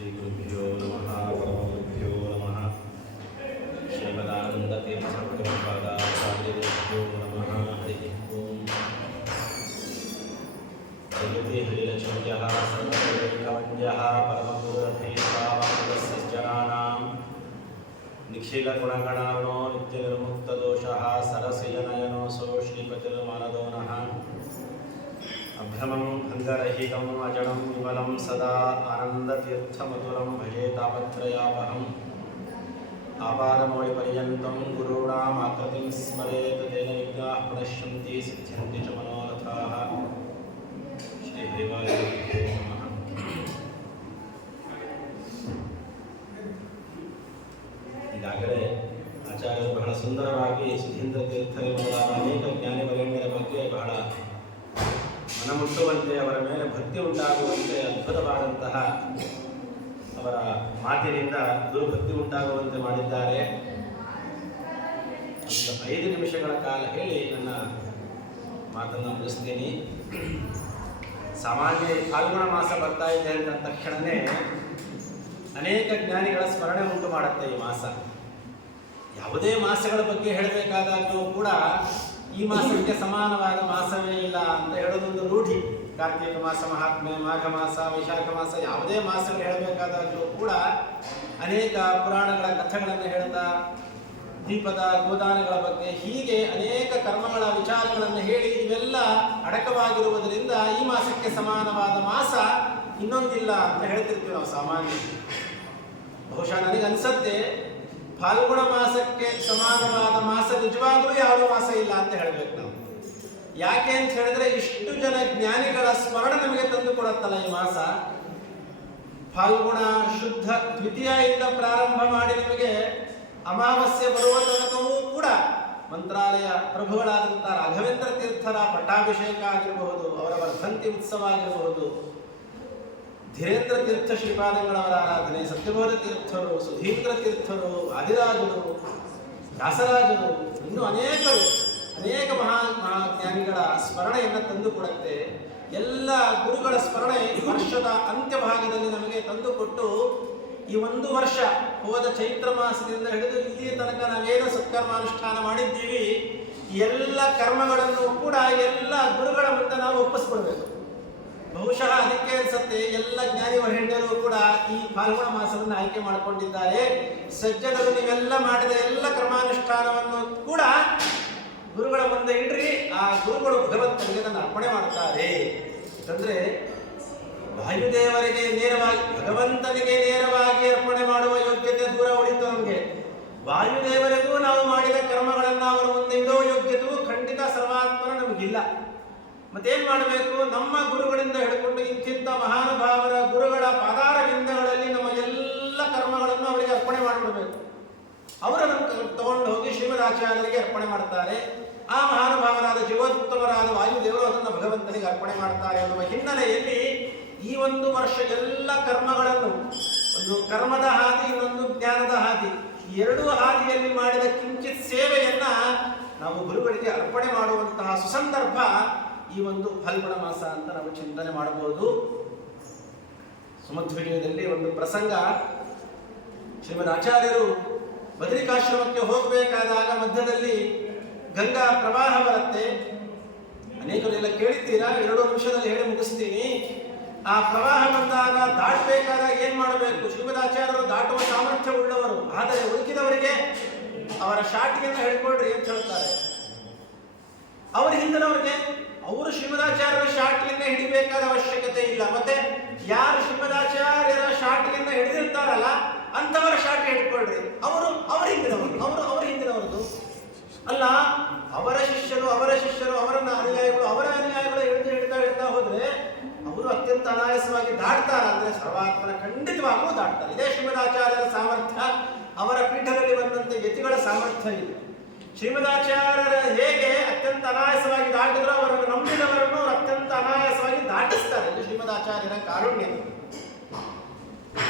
శ్రీగురుభ్యో నమ. పరమగురుభ్యో నమ. శ్రీమదానందతీర్థసంకృపాదాచార్యుభ్యో నమ. హరి ఓం జగతి హరిలక్ష్మ్య సర్వకవంజ పరమగురుభేదావందస్య జనానాం నిఖిలగుణగణానో నిత్యనిర్ముక్తదోష సరసయనయనో नः अभ्रमं भङ्गरहितम् अजडं विमलं सदा आनन्दतीर्थमधुरं भजे तापत्रयापहम् आपादमौलिपर्यन्तं गुरूणामाकृतिं स्मरेत् तेन विघ्नाः प्रणश्यन्ति सिद्ध्यन्ति च मनोरथाः श्रीहरिवायुभ्यो नमः ಈಗಾಗಲೇ ಆಚಾರ್ಯರು ಬಹಳ ಸುಂದರವಾಗಿ ಸುಧೀಂದ್ರ ತೀರ್ಥರು ಮೊದಲಾದ ಅನೇಕ ಜ್ಞಾನಿ ವರೇಣ್ಯರ ಬಗ್ಗೆ ಬಹಳ ಮನಮುಟ್ಟುವಂತೆ, ಅವರ ಮೇಲೆ ಭಕ್ತಿ ಉಂಟಾಗುವಂತೆ ಅದ್ಭುತವಾದಂತಹ ಅವರ ಮಾತಿನಿಂದ ದುರ್ಭಕ್ತಿ ಉಂಟಾಗುವಂತೆ ಮಾಡಿದ್ದಾರೆ. ಐದು ನಿಮಿಷಗಳ ಕಾಲ ಹೇಳಿ ನನ್ನ ಮಾತನ್ನು ಮುಗಿಸ್ತೀನಿ. ಸಾಮಾನ್ಯ ಫಾಲ್ಗುಣ ಮಾಸ ಬರ್ತಾ ಇದೆ ಅಂದ ತಕ್ಷಣವೇ ಅನೇಕ ಜ್ಞಾನಿಗಳ ಸ್ಮರಣೆ ಉಂಟು ಮಾಡುತ್ತೆ ಈ ಮಾಸ. ಯಾವುದೇ ಮಾಸಗಳ ಬಗ್ಗೆ ಹೇಳಬೇಕಾದಾಗಲೂ ಕೂಡ ಈ ಮಾಸಕ್ಕೆ ಸಮಾನವಾದ ಮಾಸವೇ ಇಲ್ಲ ಅಂತ ಹೇಳೋದೊಂದು ರೂಢಿ. ಕಾರ್ತಿಕ ಮಾಸ, ಮಹಾತ್ಮೆ, ಮಾಘ ಮಾಸ, ವೈಶಾಖ ಮಾಸ, ಯಾವುದೇ ಮಾಸಗಳು ಹೇಳಬೇಕಾದಾಗಲೂ ಕೂಡ ಅನೇಕ ಪುರಾಣಗಳ ಕಥೆಗಳನ್ನು ಹೇಳ್ತಾ, ದೀಪದ ಗೋದಾನಗಳ ಬಗ್ಗೆ ಹೀಗೆ ಅನೇಕ ಕರ್ಮಗಳ ವಿಚಾರಗಳನ್ನು ಹೇಳಿ ಇವೆಲ್ಲ ಅಡಕವಾಗಿರುವುದರಿಂದ ಈ ಮಾಸಕ್ಕೆ ಸಮಾನವಾದ ಮಾಸ ಇನ್ನೊಂದಿಲ್ಲ ಅಂತ ಹೇಳ್ತಿರ್ತೀವಿ ನಾವು ಸಾಮಾನ್ಯ ಬಹುಶಃ ನನಗೆ ಅನ್ಸತ್ತೆ ಫಾಲ್ಗುಣ ಮಾಸಕ್ಕೆ ಸಮಾನವಾದ ಮಾಸ ನಿಜವಾಗಲೂ ಯಾವ ಮಾಸ ಇಲ್ಲ ಅಂತ ಹೇಳ್ಬೇಕು ನಾವು. ಯಾಕೆ ಅಂತ ಹೇಳಿದ್ರೆ ಇಷ್ಟು ಜನ ಜ್ಞಾನಿಗಳ ಸ್ಮರಣ ನಮಗೆ ತಂದು ಕೊಡುತ್ತಲ್ಲ ಈ ಮಾಸ. ಫಾಲ್ಗುಣ ಶುದ್ಧ ದ್ವಿತೀಯದಿಂದ ಪ್ರಾರಂಭ ಮಾಡಿ ನಮಗೆ ಅಮಾವಾಸ್ಯೆ ಬರುವ ತನಕವೂ ಕೂಡ ಮಂತ್ರಾಲಯ ಪ್ರಭುಗಳಾದಂಥ ರಾಘವೇಂದ್ರ ತೀರ್ಥರ ಪಟ್ಟಾಭಿಷೇಕ ಆಗಿರಬಹುದು, ಅವರ ವರ್ಧಂತಿ ಉತ್ಸವ ಆಗಿರಬಹುದು ಧೀರೇಂದ್ರ ತೀರ್ಥ ಶ್ರೀಪಾದಂಗಳವರ ಆರಾಧನೆ ಸತ್ಯಭೋಧ ತೀರ್ಥರು, ಸುಧೀಂದ್ರ ತೀರ್ಥರು, ಆದಿರಾಜರು, ದಾಸರಾಜರು, ಇನ್ನೂ ಅನೇಕರು, ಅನೇಕ ಮಹಾ, ಮಹಾಜ್ಞಾನಿಗಳ ಸ್ಮರಣೆಯನ್ನು ತಂದುಕೊಡುತ್ತೆ ಎಲ್ಲ ಗುರುಗಳ ಸ್ಮರಣೆ ವರ್ಷದ ಅಂತ್ಯಭಾಗದಲ್ಲಿ ನಮಗೆ ತಂದುಕೊಟ್ಟು ಈ ಒಂದು ವರ್ಷ ಹೋದ ಚೈತ್ರ ಮಾಸದಿಂದ ಹಿಡಿದು ಇಲ್ಲಿಯ ತನಕ ನಾವೇನು ಸತ್ಕರ್ಮಾನುಷ್ಠಾನ ಮಾಡಿದ್ದೀವಿ, ಎಲ್ಲ ಕರ್ಮಗಳನ್ನು ಕೂಡ ಎಲ್ಲ ಗುರುಗಳ ಮುಂದೆ ನಾವು ಒಪ್ಪಿಸ್ಕೊಳ್ಬೇಕು. ಬಹುಶಃ ಅದಕ್ಕೆ ಅನ್ಸುತ್ತೆ ಎಲ್ಲ ಜ್ಞಾನಿ ವರೆಣ್ಯರು ಕೂಡ ಈ ಫಾಲ್ಗುಣ ಮಾಸವನ್ನು ಆಯ್ಕೆ ಮಾಡಿಕೊಂಡಿದ್ದಾರೆ. ಸಜ್ಜನರು ನೀವೆಲ್ಲ ಮಾಡಿದ ಎಲ್ಲ ಕ್ರಮಾನುಷ್ಠಾನವನ್ನು ಕೂಡ ಗುರುಗಳ ಮುಂದೆ ಇಡ್ರಿ. ಆ ಗುರುಗಳು ಭಗವಂತನಿಗೆ ಅದನ್ನು ಅರ್ಪಣೆ ಮಾಡ್ತಾರೆ ಅಂತಂದ್ರೆ ವಾಯುದೇವರಿಗೆ ನೇರವಾಗಿ ಭಗವಂತನಿಗೆ ನೇರವಾಗಿ ಅರ್ಪಣೆ ಮಾಡುವ ಯೋಗ್ಯತೆ ದೂರ ಉಳಿತು ನಮಗೆ. ವಾಯುದೇವರಿಗೂ ನಾವು ಮಾಡಿದ ಕರ್ಮಗಳನ್ನು ಅವರ ಮುಂದೆ ಇಡೋ ಯೋಗ್ಯತೆಯೂ ಖಂಡಿತ ಸರ್ವಾತ್ಮನ ನಮಗಿಲ್ಲ. ಮತ್ತೇನ್ ಮಾಡಬೇಕು? ನಮ್ಮ ಗುರುಗಳಿಂದ ಹಿಡ್ಕೊಂಡು ಇಂತಿಂತ ಮಹಾನುಭಾವರ ಗುರುಗಳ ಪಾದಾರ ಬಿಂದಗಳಲ್ಲಿ ನಮ್ಮ ಎಲ್ಲ ಕರ್ಮಗಳನ್ನು ಅವರಿಗೆ ಅರ್ಪಣೆ ಮಾಡಿಬಿಡಬೇಕು ಅವರನ್ನು ತಗೊಂಡು ಹೋಗಿ ಶ್ರೀಮದಾಚಾರ್ಯರಿಗೆ ಅರ್ಪಣೆ ಮಾಡ್ತಾರೆ. ಆ ಮಹಾನುಭಾವರಾದ ಜೀವೋತ್ತಮರಾದ ವಾಯುದೇವರು ಅದನ್ನು ಭಗವಂತನಿಗೆ ಅರ್ಪಣೆ ಮಾಡ್ತಾರೆ ಅನ್ನುವ ಹಿನ್ನೆಲೆಯಲ್ಲಿ ಈ ಒಂದು ವರ್ಷ ಎಲ್ಲ ಕರ್ಮಗಳನ್ನು, ಒಂದು ಕರ್ಮದ ಹಾದಿ, ಇನ್ನೊಂದು ಜ್ಞಾನದ ಹಾದಿ ಎರಡೂ ಹಾದಿಯಲ್ಲಿ ಮಾಡಿದ ಕಿಂಚಿತ್ ಸೇವೆಯನ್ನ ನಾವು ಗುರುಗಳಿಗೆ ಅರ್ಪಣೆ ಮಾಡುವಂತಹ ಸುಸಂದರ್ಭ ಈ ಒಂದು ಫಲ್ಗುಣ ಮಾಸ ಅಂತ ನಾವು ಚಿಂತನೆ ಮಾಡಬಹುದು. ಸುಮಧ್ವಿಜಯದಲ್ಲಿ ಒಂದು ಪ್ರಸಂಗ ಶ್ರೀಮದ್ ಆಚಾರ್ಯರು ಬದರಿಕಾಶ್ರಮಕ್ಕೆ ಹೋಗಬೇಕಾದಾಗ ಮಧ್ಯದಲ್ಲಿ ಗಂಗಾ ಪ್ರವಾಹ ಬರುತ್ತೆ. ಅನೇಕರೆಲ್ಲ ಕೇಳಿದ್ದೀರಾ? ಎರಡು ನಿಮಿಷದಲ್ಲಿ ಹೇಳಿ ಮುಗಿಸ್ತೀನಿ. ಆ ಪ್ರವಾಹ ಬಂದಾಗ ದಾಟಬೇಕಾದಾಗ ಏನ್ ಮಾಡಬೇಕು? ಶ್ರೀಮದಾಚಾರ್ಯರು ದಾಟುವ ಸಾಮರ್ಥ್ಯ ಉಳ್ಳವರು. ಆದರೆ ಉಳುಕಿದವರಿಗೆ ಅವರ ಶಾಟಿಯನ್ನು ಹೇಳ್ಕೊಳ್ರಿ ಅಂತ ಹೇಳ್ತಾರೆ. ಅವರ ಹಿಂದಿನವರಿಗೆ ಅವರು ಶ್ರೀಮದಾಚಾರ್ಯರ ಶಾಟಿಯನ್ನ ಹಿಡಿಬೇಕಾದ ಅವಶ್ಯಕತೆ ಇಲ್ಲ ಮತ್ತೆ ಯಾರು ಶ್ರೀಮದಾಚಾರ್ಯರ ಶಾಟಿಯನ್ನ ಹಿಡಿದಿರ್ತಾರಲ್ಲ ಅಂತವರ ಶಾಟ್ ಹಿಡ್ಕೊಳ್ರಿ. ಅವರು ಅವರ ಹಿಂದಿನವರು, ಅವರು ಅವರ ಹಿಂದಿನವರದು. ಅಲ್ಲ, ಅವರ ಶಿಷ್ಯರು ಅವರ ಶಿಷ್ಯರು ಅವರನ್ನ ಅನುಯಾಯಿಗಳು, ಅವರ ಅನುಯಾಯಿಗಳು ಹಿಡಿದು ಹಿಡಿತಾ ಹಿಡ್ತಾ ಹೋದ್ರೆ ಅವರು ಅತ್ಯಂತ ಅನಾಯಾಸವಾಗಿ ದಾಟ್ತಾರೆ. ಅಂದ್ರೆ ಸರ್ವಾತ್ಮನ ಖಂಡಿತವಾಗೂ ದಾಟ್ತಾರೆ. ಇದೇ ಶ್ರೀಮದಾಚಾರ್ಯರ ಸಾಮರ್ಥ್ಯ. ಅವರ ಪೀಠದಲ್ಲಿ ಬಂದಂತೆ ಯತಿಗಳ ಸಾಮರ್ಥ್ಯ ಇದೆ. ಶ್ರೀಮದಾಚಾರ್ಯರ ಹೇಗೆ ಅತ್ಯಂತ ಅನಾಯಾಸವಾಗಿ ದಾಟಿದ್ರು, ಅವರನ್ನು ನಂಬಿದವರನ್ನು ಅತ್ಯಂತ ದಾಟಿಸ್ತಾರೆ ಶ್ರೀಮದಾಚಾರ್ಯರ ಕಾರುಣ್ಯ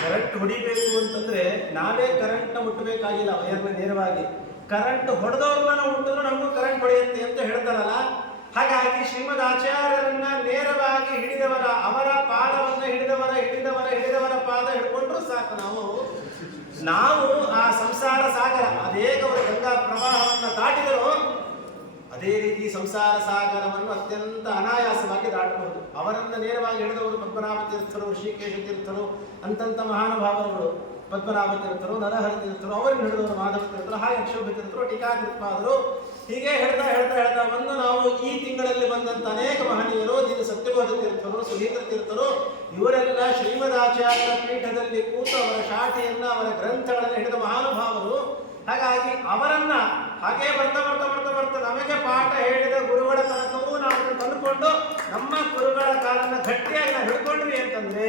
ಕರೆಂಟ್ ಹೊಡಿಬೇಕು ಅಂತಂದ್ರೆ ನಾವೇ ಕರೆಂಟ್ನ ಮುಟ್ಟಬೇಕಾಗಿಲ್ಲ, ವೈರ್ನ ನೇರವಾಗಿ. ಕರೆಂಟ್ ಹೊಡೆದವ್ರನ್ನ ಮುಟ್ಟಿದ್ರು ನಮಗೂ ಕರೆಂಟ್ ಹೊಡೆಯುತ್ತೆ ಅಂತ ಹೇಳ್ತಾರಲ್ಲ? ಹಾಗಾಗಿ ಶ್ರೀಮದ್ ಆಚಾರ್ಯರನ್ನ ನೇರವಾಗಿ ಹಿಡಿದವರ, ಅವರ ಪಾದವನ್ನ ಹಿಡಿದವರ ಹಿಡಿದವರ ಹಿಡಿದವರ ಪಾದ ಹಿಡ್ಕೊಂಡ್ರು ಸಾಕು ನಾವು. ನಾವು ಆ ಸಂಸಾರ ಸಾಗರ, ಅದೇಗ ಗಂಗಾ ಪ್ರವಾಹವನ್ನು ದಾಟಿದರು. ಅದೇ ರೀತಿ ಸಂಸಾರ ಸಾಗರವನ್ನು ಅತ್ಯಂತ ಅನಾಯಾಸವಾಗಿ ದಾಟಬಹುದು. ಅವರನ್ನು ನೇರವಾಗಿ ಹಿಡಿದವರು ಪದ್ಮನಾಭ ತೀರ್ಥರು ಋಷಿಕೇಶ ತೀರ್ಥರು ಅಂತಂತ ಮಹಾನುಭಾವರುಗಳು ಪದ್ಮನಾಭ ತೀರ್ಥರು ನರಹರ ತೀರ್ಥರು ಅವರನ್ನು ಹಿಡಿದವರು ಮಾಧವ ತೀರ್ಥರು ಹಾಗೆ ಅಕ್ಷೋಭ ತೀರ್ಥರು ಟೀಕಾಕೃತ್ಪಾದರು. ಹೀಗೆ ಹೇಳ್ತಾ ಹೇಳ್ತಾ ಹೇಳ್ತಾ ಬಂದು ನಾವು ಈ ತಿಂಗಳಲ್ಲಿ ಬಂದಂತ ಅನೇಕ ಮಹನೀಯರು, ನೀನು ಸತ್ಯಬೋಧ ತೀರ್ಥರು ಸುಧೀಂದ್ರ ತೀರ್ಥರು ಇವರೆಲ್ಲ ಶ್ರೀಮದಾಚಾರ್ಯ ಪೀಠದಲ್ಲಿ ಕೂತು ಅವರ ಶಾಖೆಯನ್ನ, ಅವರ ಗ್ರಂಥಗಳನ್ನು ಹಿಡಿದ ಮಹಾನುಭಾವರು ಹಾಗಾಗಿ ಅವರನ್ನ ಹಾಗೆ ಬರ್ತಾ ಬರ್ತಾ ಬರ್ತಾ ಬರ್ತಾ ನಮಗೆ ಪಾಠ ಹೇಳಿದ ಗುರುಗಳ ತನಕವೂ ನಾವು ತಂದುಕೊಂಡು ನಮ್ಮ ಗುರುಗಳ ಕಾಲನ್ನ ಗಟ್ಟಿಯಾಗಿ ನಾವು ಹಿಡ್ಕೊಂಡ್ವಿ ಅಂತಂದ್ರೆ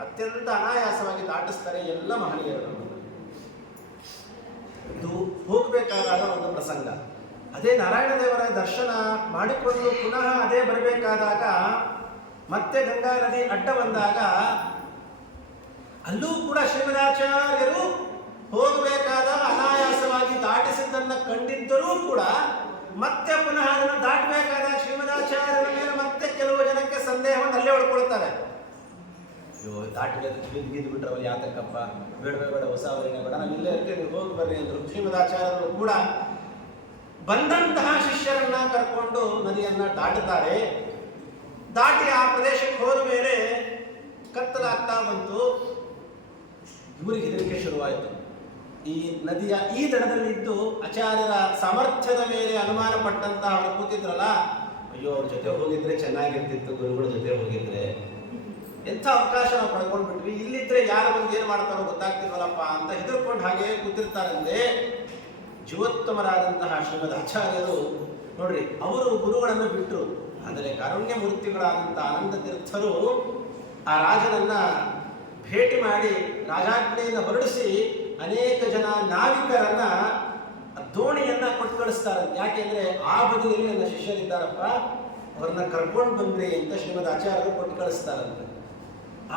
ಅತ್ಯಂತ ಅನಾಯಾಸವಾಗಿ ದಾಟಿಸ್ತಾರೆ ಎಲ್ಲ ಮಹನೀಯರು. ಇದು ಹೋಗಬೇಕಾದ ಒಂದು ಪ್ರಸಂಗ. ಅದೇ ನಾರಾಯಣ ದೇವರ ದರ್ಶನ ಮಾಡಿಕೊಂಡು ಪುನಃ ಅದೇ ಬರಬೇಕಾದಾಗ ಮತ್ತೆ ಗಂಗಾ ನದಿ ಅಡ್ಡ ಬಂದಾಗ ಅಲ್ಲೂ ಕೂಡ ಶ್ರೀಮದಾಚಾರ್ಯರು ಹೋಗಬೇಕಾದಾಗ ಅನಾಯಾಸವಾಗಿ ದಾಟಿಸಿದ್ದನ್ನು ಕಂಡಿದ್ದರೂ ಕೂಡ ಮತ್ತೆ ಪುನಃ ಅದನ್ನು ದಾಟಬೇಕಾದಾಗ ಶ್ರೀಮದಾಚಾರ್ಯರ ಮೇಲೆ ಮತ್ತೆ ಕೆಲವು ಜನಕ್ಕೆ ಸಂದೇಹವನ್ನು ಅಲ್ಲೇ ಉಳ್ಕೊಳ್ತಾರೆ ಅಯ್ಯೋ ದಾಟಿಗೆ ಬಿದ್ದು ಬಿಟ್ರವ ಯಾತಕ್ಕಪ್ಪ ಬೇಡ ಬೇಡ ಹೊಸ ಅವರಿನ ಬೇಡ. ನಾವು ಇಲ್ಲೇ ಇರ್ತೀವಿ ಹೋಗಿ ಬರ್ರಿ ಅಂದರು ಶ್ರೀಮದಾಚಾರ್ಯರು ಕೂಡ ಬಂದಂತಹ ಶಿಷ್ಯರನ್ನ ಕರ್ಕೊಂಡು ನದಿಯನ್ನ ದಾಟುತ್ತಾರೆ. ದಾಟಿ ಆ ಪ್ರದೇಶಕ್ಕೆ ಹೋದ ಮೇಲೆ ಕತ್ತಲಾಗ್ತಾ ಬಂತು. ಇವರಿಗೆ ಹೆದರಿಕೆ ಶುರುವಾಯಿತು. ಈ ನದಿಯ ಈ ದಡದಲ್ಲಿದ್ದು ಆಚಾರ್ಯರ ಸಾಮರ್ಥ್ಯದ ಮೇಲೆ ಅನುಮಾನ ಪಟ್ಟಂತ ಅವರು ಕೂತಿದ್ರಲ್ಲ, ಅಯ್ಯೋ, ಅವ್ರ ಜೊತೆ ಹೋಗಿದ್ರೆ ಚೆನ್ನಾಗಿರ್ತಿತ್ತು, ಗುರುಗಳ ಜೊತೆ ಹೋಗಿದ್ರೆ. ಎಂಥ ಅವಕಾಶ ನಾವು ಪಡ್ಕೊಂಡು ಬಿಟ್ವಿ ಇಲ್ಲಿದ್ರೆ ಯಾರು ಬಂದು ಏನು ಮಾಡ್ತಾರೋ ಗೊತ್ತಾಗ್ತಿಲ್ವಲ್ಲಪ್ಪ ಅಂತ ಹೆದರ್ಕೊಂಡು ಹಾಗೆ ಕೂತಿರ್ತಾರಂತೆ. ಜೀವೋತ್ತಮರಾದಂತಹ ಶ್ರೀಮದ್ ಆಚಾರ್ಯರು, ನೋಡ್ರಿ, ಅವರು ಗುರುಗಳನ್ನು ಬಿಟ್ಟರು ಅಂದರೆ ಕಾರುಣ್ಯ ಮೂರ್ತಿಗಳಾದಂತಹ ಆನಂದ ತೀರ್ಥರು ಆ ರಾಜನನ್ನ ಭೇಟಿ ಮಾಡಿ ರಾಜಾಜ್ಞೆಯನ್ನು ಹೊರಡಿಸಿ ಅನೇಕ ಜನ ನಾವಿಕರನ್ನ ದೋಣಿಯನ್ನ ಕೊಟ್ಟು ಕಳಿಸ್ತಾರಂತೆ ಯಾಕೆಂದ್ರೆ ಆ ಬದಿಯಲ್ಲಿ ನನ್ನ ಶಿಷ್ಯರಿದ್ದಾರಪ್ಪ, ಅವ್ರನ್ನ ಕರ್ಕೊಂಡು ಬಂದ್ರಿ ಅಂತ ಶ್ರೀಮದ್ ಆಚಾರ್ಯರು ಕೊಟ್ಟು ಕಳಿಸ್ತಾರಂತೆ.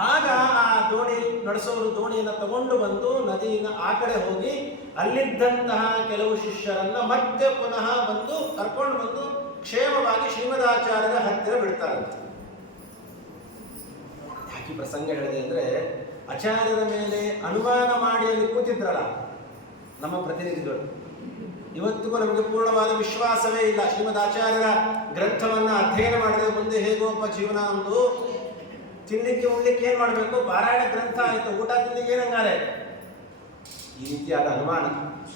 ಆಗ ಆ ದೋಣಿ ನಡೆಸೋರು ದೋಣಿಯನ್ನು ತಗೊಂಡು ಬಂದು ನದಿಯಿಂದ ಆ ಕಡೆ ಹೋಗಿ ಅಲ್ಲಿದ್ದಂತಹ ಕೆಲವು ಶಿಷ್ಯರನ್ನ ಮತ್ತೆ ಪುನಃ ಬಂದು ಕರ್ಕೊಂಡು ಬಂದು ಕ್ಷೇಮವಾಗಿ ಶ್ರೀಮದಾಚಾರ್ಯರ ಹತ್ತಿರ ಬಿಡ್ತಾರಂತೆ. ಯಾಕೆ ಪ್ರಸಂಗ ಹೇಳಿದೆ ಅಂದ್ರೆ ಆಚಾರ್ಯರ ಮೇಲೆ ಅನುಮಾನ ಮಾಡಿ ಅಲ್ಲಿ ಕೂತಿದ್ರಲ್ಲ, ನಮ್ಮ ಪ್ರತಿನಿಧಿಗಳು. ಇವತ್ತಿಗೂ ನಮಗೆ ಪೂರ್ಣವಾದ ವಿಶ್ವಾಸವೇ ಇಲ್ಲ. ಶ್ರೀಮದ್ ಆಚಾರ್ಯರ ಗ್ರಂಥವನ್ನು ಅಧ್ಯಯನ ಮಾಡಿದ್ರೆ ಮುಂದೆ ಹೇಗೋಪ್ಪ ಜೀವನ ಒಂದು ತಿನ್ನಲಿಕ್ಕೆ ಉಣ್ಲಿಕ್ಕೆ ಏನು ಮಾಡಬೇಕು? ಪಾರಾಯಣ ಗ್ರಂಥ ಆಯ್ತು. ಊಟ ತಿಂದಿಗೆ ಏನಂಗಾರೆ? ಈ ರೀತಿಯಾದ ಅನುಮಾನ.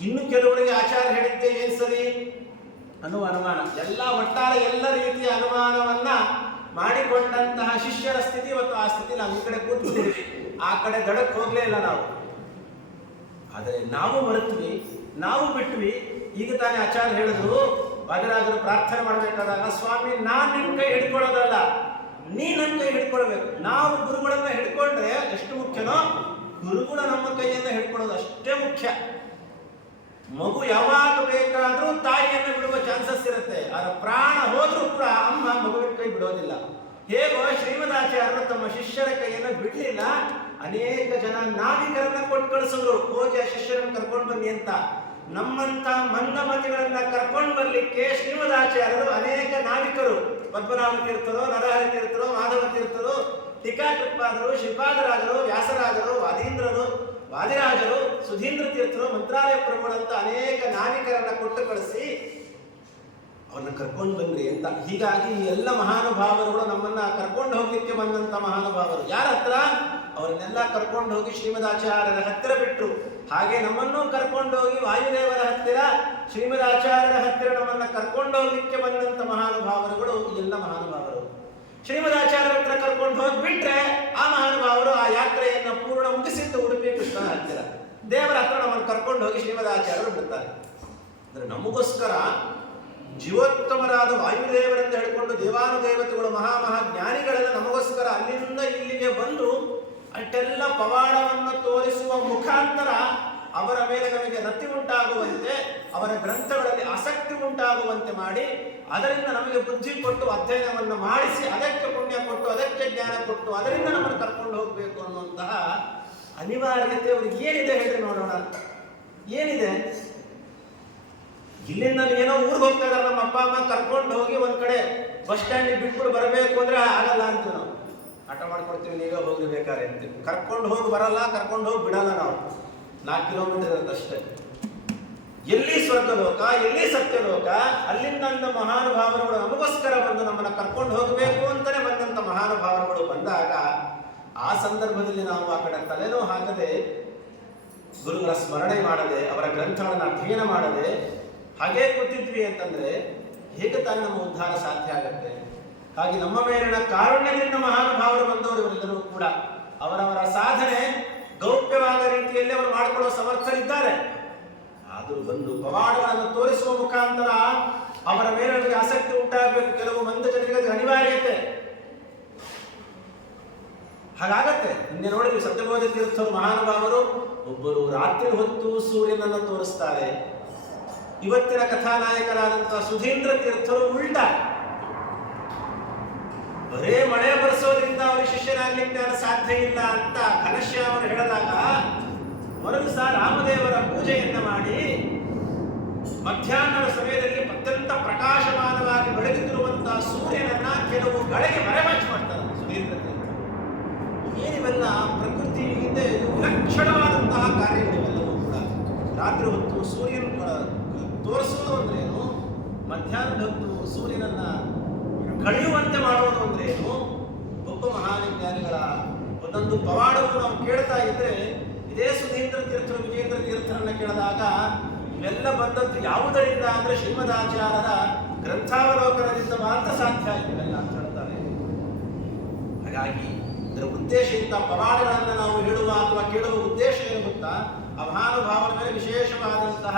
ಇನ್ನು ಕೆಲವರಿಗೆ ಆಚಾರ ಹೇಳಿದ್ದೆ ಏನು ಸರಿ? ಅನ್ನುವ ಅನುಮಾನ. ಎಲ್ಲ ಒಟ್ಟಾರೆ ಎಲ್ಲ ರೀತಿಯ ಅನುಮಾನವನ್ನ ಮಾಡಿಕೊಂಡಂತಹ ಶಿಷ್ಯರ ಸ್ಥಿತಿ ಇವತ್ತು ಆ ಸ್ಥಿತಿ. ನಾವು ಈ ಕಡೆ ಕೂತ್ಬಿಟ್ಟಿದ್ವಿ ಆ ಕಡೆ ದಡಕ್ಕೆ ಹೋಗ್ಲೇ ಇಲ್ಲ ನಾವು. ಆದರೆ ನಾವು ಮರೆತ್ವಿ, ನಾವು ಬಿಟ್ವಿ. ಈಗ ತಾನೇ ಆಚಾರ್ಯ ಹೇಳಿದ್ರು ವಾದಿರಾಜರು ಪ್ರಾರ್ಥನೆ ಮಾಡಬೇಕಾದಾಗ, ಸ್ವಾಮಿ, ನಾನು ನಿಮ್ಮ ಕೈ ಹಿಡ್ಕೊಳ್ಳೋದಲ್ಲ. ನೀ ನನ್ನ ಕೈ ಹಿಡ್ಕೊಳ್ಬೇಕು. ನಾವು ಗುರುಗಳನ್ನ ಹಿಡ್ಕೊಂಡ್ರೆ ಎಷ್ಟು ಮುಖ್ಯನೋ, ಗುರುಗಳು ನಮ್ಮ ಕೈಯನ್ನ ಹಿಡ್ಕೊಳ್ಳೋದು ಅಷ್ಟೇ ಮುಖ್ಯ. ಮಗು ಯಾವಾಗ ಬೇಕಾದ್ರೂ ತಾಯಿಯನ್ನು ಬಿಡುವ ಚಾನ್ಸಸ್ ಇರುತ್ತೆ ಆದ್ರೆ ಪ್ರಾಣ ಹೋದ್ರೂ ಕೂಡ ಅಮ್ಮ ಮಗುವಿನ ಕೈ ಬಿಡೋದಿಲ್ಲ ಹೇಗೋ ಶ್ರೀಮದಾಚಾರ್ಯರು ತಮ್ಮ ಶಿಷ್ಯರ ಕೈಯನ್ನು ಬಿಡ್ಲಿಲ್ಲ ಅನೇಕ ಜನ ನಾವಿಕರನ್ನ ಕೊಟ್ಟು ಕಳಿಸಿದ್ರು ಕೋಜ ಶಿಷ್ಯರನ್ನು ಕರ್ಕೊಂಡು ಬನ್ನಿ ಅಂತ. ನಮ್ಮಂತ ಮಂದಮತಿಗಳನ್ನ ಕರ್ಕೊಂಡು ಬರ್ಲಿಕ್ಕೆ ಶ್ರೀಮದಾಚಾರ್ಯರು ಅನೇಕ ನಾವಿಕರು. ಪದ್ಮನಾಭ ತೀರ್ಥರು, ನರಹರಿ ತೀರ್ಥರು, ಮಾಧವ ತೀರ್ಥರು ಟೀಕಾಕೃಪಾದರು ಶ್ರೀಪಾದರಾಜರು ವ್ಯಾಸರಾಜರು, ವಾದೀಂದ್ರರು, ವಾದಿರಾಜರು, ಸುಧೀಂದ್ರ ತೀರ್ಥರು, ಮಂತ್ರಾಲಯ ಪ್ರಭುಗಳಂತ ಅನೇಕ ನಾವಿಕರನ್ನ ಕೊಟ್ಟು ಕಳಿಸಿ ಅವನ್ನ ಕರ್ಕೊಂಡು ಬಂದ್ರಿ ಅಂತ. ಹೀಗಾಗಿ ಎಲ್ಲ ಮಹಾನುಭಾವರುಗಳು ನಮ್ಮನ್ನ ಕರ್ಕೊಂಡು ಹೋಗ್ಲಿಕ್ಕೆ ಬಂದಂತ ಮಹಾನುಭಾವರು. ಯಾರ ಹತ್ರ ಅವರನ್ನೆಲ್ಲ ಕರ್ಕೊಂಡು ಹೋಗಿ ಶ್ರೀಮದಾಚಾರ್ಯರ ಹತ್ತಿರ ಬಿಟ್ಟರು ಹಾಗೆ ನಮ್ಮನ್ನು ಕರ್ಕೊಂಡು ಹೋಗಿ ವಾಯುದೇವರ ಹತ್ತಿರ ಶ್ರೀಮದಾಚಾರ್ಯರ ಹತ್ತಿರ ನಮ್ಮನ್ನ ಕರ್ಕೊಂಡು ಹೋಗ್ಲಿಕ್ಕೆ ಬಂದಂತ ಮಹಾನುಭಾವರುಗಳು ಎಲ್ಲ ಮಹಾನುಭಾವರು. ಶ್ರೀಮದಾಚಾರ್ಯರ ಹತ್ರ ಕರ್ಕೊಂಡು ಹೋಗಿ ಬಿಟ್ರೆ ಆ ಮಹಾನುಭಾವರು ಆ ಯಾತ್ರೆಯನ್ನ ಪೂರ್ಣ ಮುಗಿಸಿದ್ದು ಉಡುಪಿ ಕೃಷ್ಣ ಹತ್ತಿರ. ದೇವರ ಹತ್ರ ನಮ್ಮನ್ನು ಕರ್ಕೊಂಡು ಹೋಗಿ ಶ್ರೀಮದಾಚಾರ್ಯರು ಬಿಡ್ತಾರೆ. ಅಂದ್ರೆ ನಮಗೋಸ್ಕರ ಜೀವೋತ್ತಮರಾದ ವಾಯುದೇವರೆಂದು ಹೇಳಿಕೊಂಡು ದೇವಾನುದೇವತೆಗಳು ಮಹಾಮಹಾ ಮಹಾ ಜ್ಞಾನಿಗಳೆಲ್ಲ ನಮಗೋಸ್ಕರ ಅಲ್ಲಿಂದ ಇಲ್ಲಿಗೆ ಬಂದು ಅಷ್ಟೆಲ್ಲ ಪವಾಡವನ್ನು ತೋರಿಸುವ ಮುಖಾಂತರ ಅವರ ಮೇಲೆ ನಮಗೆ ರತಿ ಉಂಟಾಗುವಂತೆ, ಅವರ ಗ್ರಂಥಗಳಲ್ಲಿ ಆಸಕ್ತಿ ಉಂಟಾಗುವಂತೆ ಮಾಡಿ, ಅದರಿಂದ ನಮಗೆ ಬುದ್ಧಿ ಕೊಟ್ಟು ಅಧ್ಯಯನವನ್ನು ಮಾಡಿಸಿ, ಅದಕ್ಕೆ ಪುಣ್ಯ ಕೊಟ್ಟು, ಅದಕ್ಕೆ ಜ್ಞಾನ ಕೊಟ್ಟು, ಅದರಿಂದ ನಮ್ಮನ್ನು ಕರ್ಕೊಂಡು ಹೋಗಬೇಕು ಅನ್ನುವಂತಹ ಅನಿವಾರ್ಯತೆ ಅವ್ರಿಗೆ ಏನಿದೆ ಹೇಳಿ ನೋಡೋಣ. ಏನಿದೆ? ಇಲ್ಲಿಂದ ಏನೋ ಊರಿಗೆ ಹೋಗ್ತಾ ಇದ್ದಾರೆ ನಮ್ಮ ಅಪ್ಪ, ಅಮ್ಮ ಕರ್ಕೊಂಡು ಹೋಗಿ ಒಂದ್ ಕಡೆ ಬಸ್ ಸ್ಟ್ಯಾಂಡ್ ಬಿಟ್ಬಿಟ್ಟು ಬರಬೇಕು ಅಂದ್ರೆ ಆಗಲ್ಲ ಅಂತ ನಾವು. ಆಟ ಮಾಡ್ಕೊಡ್ತೀವಿ, ನೀವೇ ಹೋಗಿ ಬೇಕಾರೆ ಅಂತೀವಿ. ಕರ್ಕೊಂಡು ಹೋಗಿ ಬರಲ್ಲ, ಕರ್ಕೊಂಡು ಹೋಗಿ ಬಿಡಲ್ಲ ನಾವು. ನಾಲ್ಕು ಕಿಲೋಮೀಟರ್ ಇರುತ್ತಷ್ಟೇ ಎಲ್ಲಿ ಸ್ವರ್ಗಲೋಕ, ಎಲ್ಲಿ ಸತ್ಯಲೋಕ ಅಲ್ಲಿಂದ ಮಹಾನುಭಾವರುಗಳು ನಮಗೋಸ್ಕರ ಬಂದು ನಮ್ಮನ್ನ ಕರ್ಕೊಂಡು ಹೋಗಬೇಕು ಅಂತಾನೆ ಬಂದಂತ ಮಹಾನುಭಾವರುಗಳು ಬಂದಾಗ, ಆ ಸಂದರ್ಭದಲ್ಲಿ ನಾವು ಆ ಕಡೆ ತಲೆನೂ ಹಾಕದೆ, ಗುರುಗಳ ಸ್ಮರಣೆ ಮಾಡದೆ, ಅವರ ಗ್ರಂಥಗಳನ್ನು ಅಧ್ಯಯನ ಮಾಡದೆ, ಹಾಗೇ ಕೂತಿದ್ವಿ ಅಂತಂದ್ರೆ, ಹೇಗೆ ತಾನೇ ನಮ್ಮ ಉದ್ಧಾರ ಸಾಧ್ಯ ಆಗತ್ತೆ? ಹಾಗೆ ನಮ್ಮ ಮೇಲಿನ ಕಾರುಣ್ಯದಿಂದ ಮಹಾನುಭಾವರು ಬಂದವರು ಇವರೆಲ್ಲರೂ ಕೂಡ. ಅವರವರ ಸಾಧನೆ ಗೌಪ್ಯವಾದ ರೀತಿಯಲ್ಲಿ ಅವರು ಮಾಡಿಕೊಳ್ಳುವ ಸಮರ್ಥರಿದ್ದಾರೆ. ಆದರೂ ಬಂದು ಪವಾಡಗಳನ್ನು ತೋರಿಸುವ ಮುಖಾಂತರ ಅವರ ಮೇಲೆ ನಮಗೆ ಆಸಕ್ತಿ ಉಂಟಾಗಬೇಕು. ಕೆಲವು ಮಂದ ಜನರಿಗೆ ಅನಿವಾರ್ಯತೆ. ಹಾಗಾಗತ್ತೆ. ನಿನ್ನೆ ನೋಡಿದ್ವಿ ಸತ್ಯಬೋಧ ತೀರ್ಥರು ಮಹಾನುಭಾವರು ಒಬ್ಬರು ರಾತ್ರಿ ಹೊತ್ತು ಸೂರ್ಯನನ್ನು ತೋರಿಸ್ತಾರೆ. ಇವತ್ತಿನ ಕಥಾನಾಯಕರಾದಂತಹ ಸುಧೀಂದ್ರ ತೀರ್ಥರು ಉಲ್ಟ ಬರೇ ಮಳೆ ಬರೆಸೋದ್ರಿಂದ ಅವರ ಶಿಷ್ಯನಾಗಲಿಕ್ಕೆ ನಾನು ಸಾಧ್ಯ ಇಲ್ಲ ಅಂತ ಘನಶ್ಯಾಮರು ಹೇಳಿದಾಗ ಸಹ ರಾಮದೇವರ ಪೂಜೆಯನ್ನು ಮಾಡಿ ಮಧ್ಯಾಹ್ನದ ಸಮಯದಲ್ಲಿ ಅತ್ಯಂತ ಪ್ರಕಾಶಮಾನವಾಗಿ ಬೆಳಗುತ್ತಿರುವಂತಹ ಸೂರ್ಯನನ್ನ ಕೆಲವು ಗಳಿಗೆ ಮರೆಮಾಚಿ ಮಾಡ್ತಾರೆ ಸುಧೀಂದ್ರ ಏನಿವೆಲ್ಲ ಪ್ರಕೃತಿ ಹಿಂದೆ ವಿಲಕ್ಷಣವಾದಂತಹ ಕಾರ್ಯಗಳಿವೆಲ್ಲವೂ ಕೂಡ. ರಾತ್ರಿ ಹೊತ್ತು ಸೂರ್ಯನ ತೋರಿಸೋದು ಅಂದ್ರೇನು ಮಧ್ಯಾಹ್ನದ ಹೊತ್ತು ಸೂರ್ಯನನ್ನ ಕಳೆಯುವಂತೆ ಮಾಡುವುದು ಏನು? ಒಬ್ಬ ಮಹಾವಿಜ್ಞಾನಿಗಳ ಒಂದೊಂದು ಪವಾಡವನ್ನು ನಾವು ಕೇಳ್ತಾ ಇದ್ರೆ, ಇದೇ ಸುಧೀಂದ್ರ ತೀರ್ಥರು ವಿಜೇಂದ್ರ ತೀರ್ಥರನ್ನ ಕೇಳಿದಾಗ, ಇವೆಲ್ಲ ಬಂದದ್ದು ಯಾವುದರಿಂದ ಅಂದ್ರೆ ಶ್ರೀಮದಾಚಾರ್ಯರ ಗ್ರಂಥಾವಲೋಕನದಿಂದ ಮಾತ್ರ ಸಾಧ್ಯ ಇವೆಲ್ಲ ಅಂತ ಹೇಳ್ತಾರೆ. ಹಾಗಾಗಿ ಇದರ ಉದ್ದೇಶ ಇಂತ ಪವಾಡಗಳನ್ನು ನಾವು ಹೇಳುವ ಅಥವಾ ಕೇಳುವ ಉದ್ದೇಶ ಏನು ಗೊತ್ತಾ? ಆ ಮೇಲೆ ವಿಶೇಷವಾದಂತಹ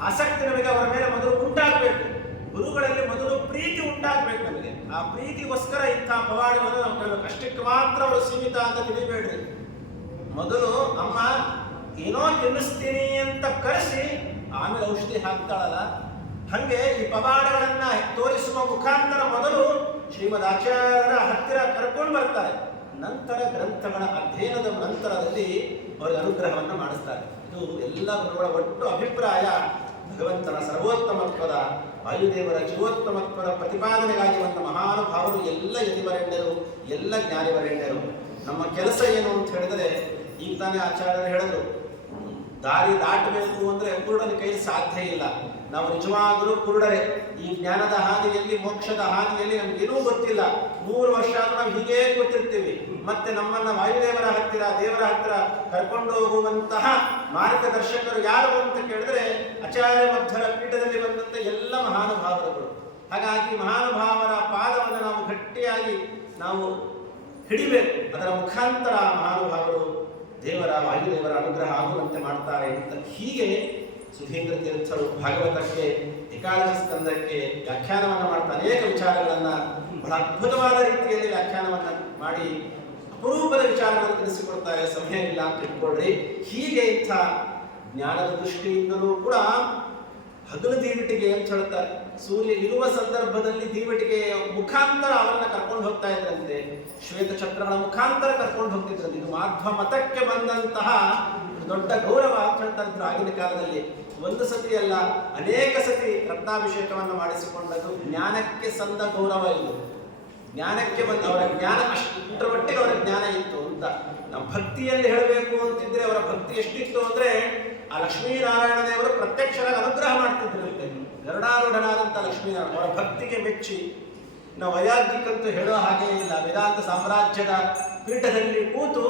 ಆಸಕ್ತಿ ನಮಗೆ ಅವರ ಮೇಲೆ ಮೊದಲು ಉಂಟಾಗಬೇಕು. ಗುರುಗಳಲ್ಲಿ ಮೊದಲು ಪ್ರೀತಿ ಉಂಟಾಗಬೇಕು ನಮಗೆ. ಆ ಪ್ರೀತಿಗೋಸ್ಕರ ಇಂಥ ಪವಾಡಗಳನ್ನು ನಾವು ಕೇಳಬೇಕು. ಅಷ್ಟಕ್ಕೆ ಮಾತ್ರ ಅವಳು ಸೀಮಿತ ಅಂತ ತಿಳಿಬೇಡ್ರಿ. ಮೊದಲು ಅಮ್ಮ, ಏನೋ ತಿನ್ನಿಸ್ತೀನಿ ಅಂತ ಕರೆಸಿ, ಆಮೇಲೆ ಔಷಧಿ ಹಾಕ್ತಾಳಲ್ಲ. ಹಂಗೆ ಈ ಪವಾಡಗಳನ್ನ ತೋರಿಸುವ ಮುಖಾಂತರ ಮೊದಲು ಶ್ರೀಮದ್ ಆಚಾರ್ಯರ ಹತ್ತಿರ ಕರ್ಕೊಂಡು ಬರ್ತಾರೆ. ನಂತರ ಗ್ರಂಥಗಳ ಅಧ್ಯಯನದ ನಂತರದಲ್ಲಿ ಅವರಿಗೆ ಅನುಗ್ರಹವನ್ನು ಮಾಡಿಸ್ತಾರೆ. ಇದು ಎಲ್ಲ ಗುರುಗಳ ಒಟ್ಟು ಅಭಿಪ್ರಾಯ. ಭಗವಂತನ ಸರ್ವೋತ್ತಮತ್ವದ ವಾಯುದೇವರ ಜೀವೋತ್ತಮತ್ವದ ಪ್ರತಿಪಾದನೆಗಾಗಿ ಬಂದ ಮಹಾನುಭಾವರು ಎಲ್ಲ ಯತಿವರೆಣ್ಯರು, ಎಲ್ಲ ಜ್ಞಾನಿವರೆಣ್ಯರು. ನಮ್ಮ ಕೆಲಸ ಏನು ಅಂತ ಹೇಳಿದರೆ, ಈಗ ತಾನೇ ಆಚಾರ್ಯರು ಹೇಳಿದ್ರು, ದಾರಿ ದಾಟಬೇಕು ಅಂದ್ರೆ ಕುರುಡನ ಕೈ ಸಾಧ್ಯ ಇಲ್ಲ. ನಾವು ನಿಜವಾದರೂ ಕುರುಡರೇ, ಈ ಜ್ಞಾನದ ಹಾದಿಯಲ್ಲಿ, ಮೋಕ್ಷದ ಹಾದಿಯಲ್ಲಿ ನಮ್ಗೇನೂ ಗೊತ್ತಿಲ್ಲ. ಮೂರು ವರ್ಷ ಆದ್ರೂ ನಾವು ಹೀಗೇ ಗೊತ್ತಿರ್ತೀವಿ ಮತ್ತೆ ನಮ್ಮನ್ನ ವಾಯುದೇವರ ಹತ್ತಿರ, ದೇವರ ಹತ್ತಿರ ಕರ್ಕೊಂಡು ಹೋಗುವಂತಹ ಮಾರ್ಗದರ್ಶಕರು ಯಾರು ಅಂತ ಕೇಳಿದ್ರೆ ಆಚಾರ್ಯ ಮಧ್ವರ ಪೀಠದಲ್ಲಿ ಬಂದಂತ ಎಲ್ಲ ಮಹಾನುಭಾವರುಗಳು. ಹಾಗಾಗಿ ಮಹಾನುಭಾವರ ಪಾದವನ್ನು ನಾವು ಗಟ್ಟಿಯಾಗಿ ನಾವು ಹಿಡಿಬೇಕು. ಅದರ ಮುಖಾಂತರ ಮಹಾನುಭಾವರು ದೇವರ ವಾಯುದೇವರ ಅನುಗ್ರಹ ಆಗುವಂತೆ ಮಾಡ್ತಾರೆ ಅಂತ ಹೀಗೆ ಸುಧೀಂದ್ರ ತೀರ್ಥರು ಭಾಗವತಕ್ಕೆ, ಏಕಾದಶ ಸ್ಕಂದಕ್ಕೆ ವ್ಯಾಖ್ಯಾನವನ್ನು ಮಾಡ್ತಾ ಅನೇಕ ವಿಚಾರಗಳನ್ನು ಬಹಳ ಅದ್ಭುತವಾದ ರೀತಿಯಲ್ಲಿ ವ್ಯಾಖ್ಯಾನವನ್ನು ಮಾಡಿ ಅಪರೂಪದ ವಿಚಾರಗಳನ್ನು ತಿಳಿಸಿಕೊಡ್ತಾರೆ ಸಮಯ ಇಲ್ಲ ಅಂತ ಹೀಗೆ ಇಂಥ ಜ್ಞಾನದ ದೃಷ್ಟಿಯಿಂದಲೂ ಕೂಡ ಹಗಲು ದೀವಿಟಿಗೆ ಅಂತ ಹೇಳ್ತಾರೆ ಸೂರ್ಯ ಇರುವ ಸಂದರ್ಭದಲ್ಲಿ ದೀವಿಟಿಗೆ ಮುಖಾಂತರ ಅವರನ್ನ ಕರ್ಕೊಂಡು ಹೋಗ್ತಾ ಇದ್ರಂತೆ. ಶ್ವೇತ ಚಕ್ರಗಳ ಮುಖಾಂತರ ಕರ್ಕೊಂಡು ಹೋಗ್ತಿದ್ರಂತೆ. ಇದು ಮಾಧ್ವ ಮತಕ್ಕೆ ಬಂದಂತಹ ದೊಡ್ಡ ಗೌರವ ಅಂತ ಹೇಳ್ತಾ ಇದ್ರು ಆಗಿನ ಕಾಲದಲ್ಲಿ. ಒಂದು ಸತಿ ಅಲ್ಲ, ಅನೇಕ ಸತಿ ರತ್ನಾಭಿಷೇಕವನ್ನು ಮಾಡಿಸಿಕೊಂಡದ್ದು ಜ್ಞಾನಕ್ಕೆ ಸಂದ ಗೌರವ ಇದು. ಜ್ಞಾನಕ್ಕೆ ಬಂದು ಅವರ ಜ್ಞಾನ ಅಷ್ಟರ ಮಟ್ಟಿಗೆ ಅವರ ಜ್ಞಾನ ಇತ್ತು ಅಂತ ನಾವು ಭಕ್ತಿಯಲ್ಲಿ ಹೇಳಬೇಕು ಅಂತಿದ್ರೆ ಅವರ ಭಕ್ತಿ ಎಷ್ಟಿತ್ತು ಅಂದ್ರೆ ಆ ಲಕ್ಷ್ಮೀನಾರಾಯಣ ದೇವರು ಪ್ರತ್ಯಕ್ಷರಾಗಿ ಅನುಗ್ರಹ ಮಾಡ್ತಿದ್ರಂತೆ. ಗರುಡಾರೂಢನಾದಂಥ ಲಕ್ಷ್ಮೀನಾರಾಯಣ, ಅವರ ಭಕ್ತಿಗೆ ಮೆಚ್ಚಿ. ನಾವು ವೈಯಾಜ್ಞಿಕಂತೂ ಹೇಳೋ ಹಾಗೇ ಇಲ್ಲ. ವೇದಾಂತ ಸಾಮ್ರಾಜ್ಯದ ಪೀಠದಲ್ಲಿ ಕೂತು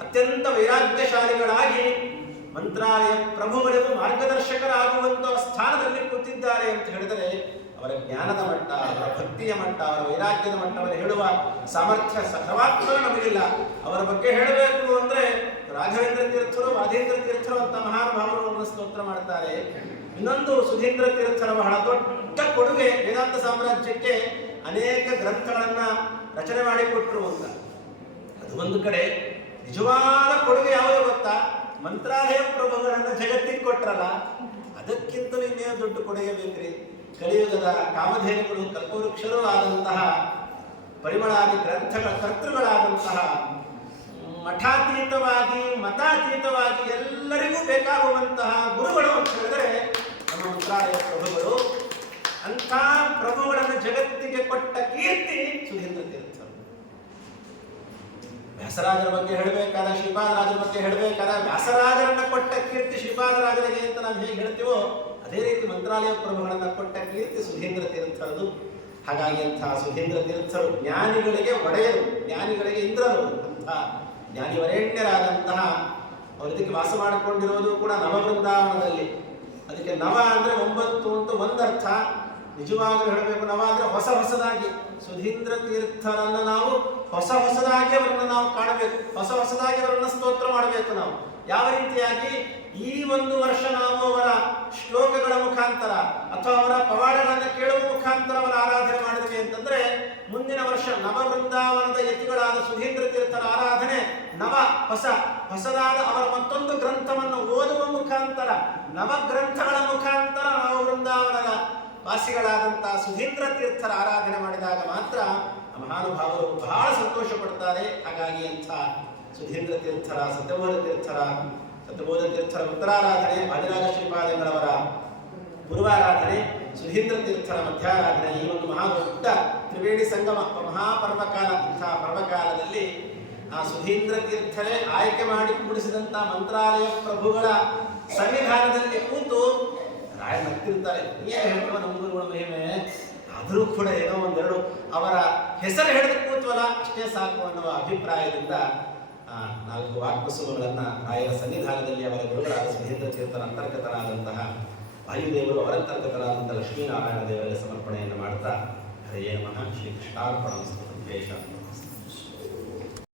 ಅತ್ಯಂತ ವೈರಾಗ್ಯಶಾಲಿಗಳಾಗಿ ಮಂತ್ರಾಲಯ ಪ್ರಭುಗಳಿಗೂ ಮಾರ್ಗದರ್ಶಕರಾಗುವಂತಹ ಸ್ಥಾನದಲ್ಲಿ ಕೂತಿದ್ದಾರೆ ಅಂತ ಹೇಳಿದರೆ ಜ್ಞಾನದ ಮಟ್ಟ, ಅವರ ಭಕ್ತಿಯ ಮಟ್ಟ, ಅವರ ವೈರಾಗ್ಯದ ಮಟ್ಟವನ್ನು ಹೇಳುವ ಸಾಮರ್ಥ್ಯ ಸರ್ವಾತ್ಮಕ ನಮಗಿಲ್ಲ. ಅವರ ಬಗ್ಗೆ ಹೇಳಬೇಕು ಅಂದ್ರೆ ರಾಘವೇಂದ್ರ ತೀರ್ಥರು ರಾಧೇಂದ್ರ ತೀರ್ಥರು ಅಂತ ಮಹಾನುಭಾವರು ಸ್ತೋತ್ರ ಮಾಡ್ತಾರೆ. ಇನ್ನೊಂದು ಸುಧೀಂದ್ರ ತೀರ್ಥರ ಬಹಳ ದೊಡ್ಡ ಕೊಡುಗೆ ವೇದಾಂತ ಸಾಮ್ರಾಜ್ಯಕ್ಕೆ ಅನೇಕ ಗ್ರಂಥಗಳನ್ನ ರಚನೆ ಮಾಡಿಕೊಟ್ರು ಅಂತ. ಅದು ಒಂದು ಕಡೆ ನಿಜವಾದ ಕೊಡುಗೆ ಯಾವುದು ಗೊತ್ತಾ? ಮಂತ್ರಾಲಯ ಪ್ರಭುಗಳನ್ನ ಜಗತ್ತಿಗೆ ಕೊಟ್ರಲ್ಲ, ಅದಕ್ಕಿಂತಲೂ ಇನ್ನೇನು ದೊಡ್ಡ ಕೊಡುಗೆ ಬೇಕ್ರಿ? ಕಲಿಯುಗದ ಕಾಮಧೇನುಗಳು ಕಲ್ಪವೃಕ್ಷರು ಆದಂತಹ ಪರಿಮಳಾದಿ ಗ್ರಂಥಗಳ ಕರ್ತೃಗಳಾದಂತಹ ಮಠಾತೀತವಾಗಿ, ಮತಾತೀತವಾಗಿ ಎಲ್ಲರಿಗೂ ಬೇಕಾಗುವಂತಹ ಗುರುಗಳು ಅಂತ ಹೇಳಿದರೆ ನಮ್ಮ ಮಂತ್ರಾಲಯ ಪ್ರಭುಗಳು. ಅಂಥ ಪ್ರಭುಗಳನ್ನು ಜಗತ್ತಿಗೆ ಕೊಟ್ಟ ಕೀರ್ತಿ ಸುಧೀಂದ್ರ ತೀರ್ಥ. ವ್ಯಾಸರಾಜರ ಬಗ್ಗೆ ಹೇಳಬೇಕಾದ, ಶ್ರೀಪಾದರಾಜರ ಬಗ್ಗೆ ಹೇಳಬೇಕಾದ ವ್ಯಾಸರಾಜರನ್ನ ಕೊಟ್ಟ ಕೀರ್ತಿ ಶ್ರೀಪಾದರಾಜರಿಗೆ ಅಂತ ನಾವು ಹೇಗೆ ಹೇಳ್ತೀವೋ ಅದೇ ರೀತಿ ಮಂತ್ರಾಲಯ ಪ್ರಭುಗಳನ್ನ ಕೊಟ್ಟ ಕೀರ್ತಿ ಸುಧೀಂದ್ರ ತೀರ್ಥರದು ಹಾಗಾಗಿ ಅಂತಹ ಸುಧೀಂದ್ರ ತೀರ್ಥರು ಜ್ಞಾನಿಗಳಿಗೆ ಒಡೆಯರು, ಜ್ಞಾನಿಗಳಿಗೆ ಇಂದ್ರರು. ಅಂತಹ ಜ್ಞಾನಿ ವರೇಣ್ಯರಾದಂತಹ ಅವರಿದಕ್ಕೆ ವಾಸ ಮಾಡಿಕೊಂಡಿರೋದು ಕೂಡ ನವವೃಂದಾವನದಲ್ಲಿ. ಅದಕ್ಕೆ ನವ ಅಂದ್ರೆ ಒಂಬತ್ತು ಅಂತ ಒಂದರ್ಥ. ನಿಜವಾಗ್ಲೂ ಹೇಳಬೇಕು, ನವ ಅಂದ್ರೆ ಹೊಸ ಹೊಸದಾಗಿ. ಸುಧೀಂದ್ರ ತೀರ್ಥರನ್ನ ನಾವು ಹೊಸ ಹೊಸದಾಗಿ ಅವರನ್ನು ನಾವು ಕಾಣಬೇಕು, ಹೊಸ ಹೊಸದಾಗಿ ಅವರನ್ನ ಸ್ತೋತ್ರ ಮಾಡಬೇಕು ನಾವು. ಯಾವ ರೀತಿಯಾಗಿ? ಈ ಒಂದು ವರ್ಷ ನಾವು ಅವರ ಶ್ಲೋಕಗಳ ಮುಖಾಂತರ ಅಥವಾ ಅವರ ಪವಾಡಗಳನ್ನು ಕೇಳುವ ಮುಖಾಂತರ ಅವರ ಆರಾಧನೆ ಮಾಡಿದ್ವಿ ಅಂತಂದ್ರೆ ಮುಂದಿನ ವರ್ಷ ನವ ವೃಂದಾವನದ ಯತಿಗಳಾದ ಸುಧೀಂದ್ರ ತೀರ್ಥರ ಆರಾಧನೆ, ನವ ಹೊಸ, ಹೊಸದಾದ ಅವರ ಮತ್ತೊಂದು ಗ್ರಂಥವನ್ನು ಓದುವ ಮುಖಾಂತರ, ನವ ಗ್ರಂಥಗಳ ಮುಖಾಂತರ ನವವೃಂದಾವನದ ವಾಸಿಗಳಾದಂತಹ ಸುಧೀಂದ್ರ ತೀರ್ಥರ ಆರಾಧನೆ ಮಾಡಿದಾಗ ಮಾತ್ರ ಮಹಾನುಭಾವರು ಬಹಳ ಸಂತೋಷ ಪಡ್ತಾರೆ ಹಾಗಾಗಿ ಅಂಥ ಸುಧೀಂದ್ರ ತೀರ್ಥರ ಸತ್ಯಭೋಧ ತೀರ್ಥರ ಸತ್ಯಬೋಧ ತೀರ್ಥರ ಉತ್ತರಾರಾಧನೆ ವಾದಿರಾಜ ಶ್ರೀಪಾದಂಗಳವರ ಪೂರ್ವಾರಾಧನೆ ಸುಧೀಂದ್ರ ತೀರ್ಥರ ಮಧ್ಯಾರಾಧನೆ, ಈ ಒಂದು ಮಹಾ ದೊಡ್ಡ ತ್ರಿವೇಣಿ ಸಂಗಮ ಮಹಾಪರ್ವಕಾಲ ಇಂತಹ ಪರ್ವಕಾಲದಲ್ಲಿ ಆ ಸುಧೀಂದ್ರ ತೀರ್ಥರೇ ಆಯ್ಕೆ ಮಾಡಿ ಕೂಡಿಸಿದಂತ ಮಂತ್ರಾಲಯ ಪ್ರಭುಗಳ ಸನ್ನಿಧಾನದಲ್ಲಿ ಕೂತು ರಾಯ ನಗ್ತಿರ್ತಾರೆ ಏನು ಹೇಳ್ತವ ನಮ್ಮ ಗುರುಗಳ ಮಹಿಮೆ, ಆದರೂ ಕೂಡ ಏನೋ ಒಂದೆರಡು ಅವರ ಹೆಸರು ಹಿಡಿದು ಕೂತ್ವಲ್ಲ, ಅಷ್ಟೇ ಸಾಕು ಅನ್ನುವ ಅಭಿಪ್ರಾಯದಿಂದ ನಾಲ್ಕು ವಾಕ್ಪಸುಗಳನ್ನು ಆಯರ ಸನ್ನಿಧಾನದಲ್ಲಿ ಅವರ ಗುರುಗಳಾದ ಸುಧೀಂದ್ರ ಚೇತನ ಅಂತರ್ಗತನಾದಂತಹ ವಾಯುದೇವರು ಅವರಂತರ್ಗತನಾದಂತಹ ಲಕ್ಷ್ಮೀನಾರಾಯಣ ದೇವರಿಗೆ ಸಮರ್ಪಣೆಯನ್ನು ಮಾಡ್ತಾ ಹರೇ ನಮಃ ಶ್ರೀ ಕೃಷ್ಣಾರ್ಪಣ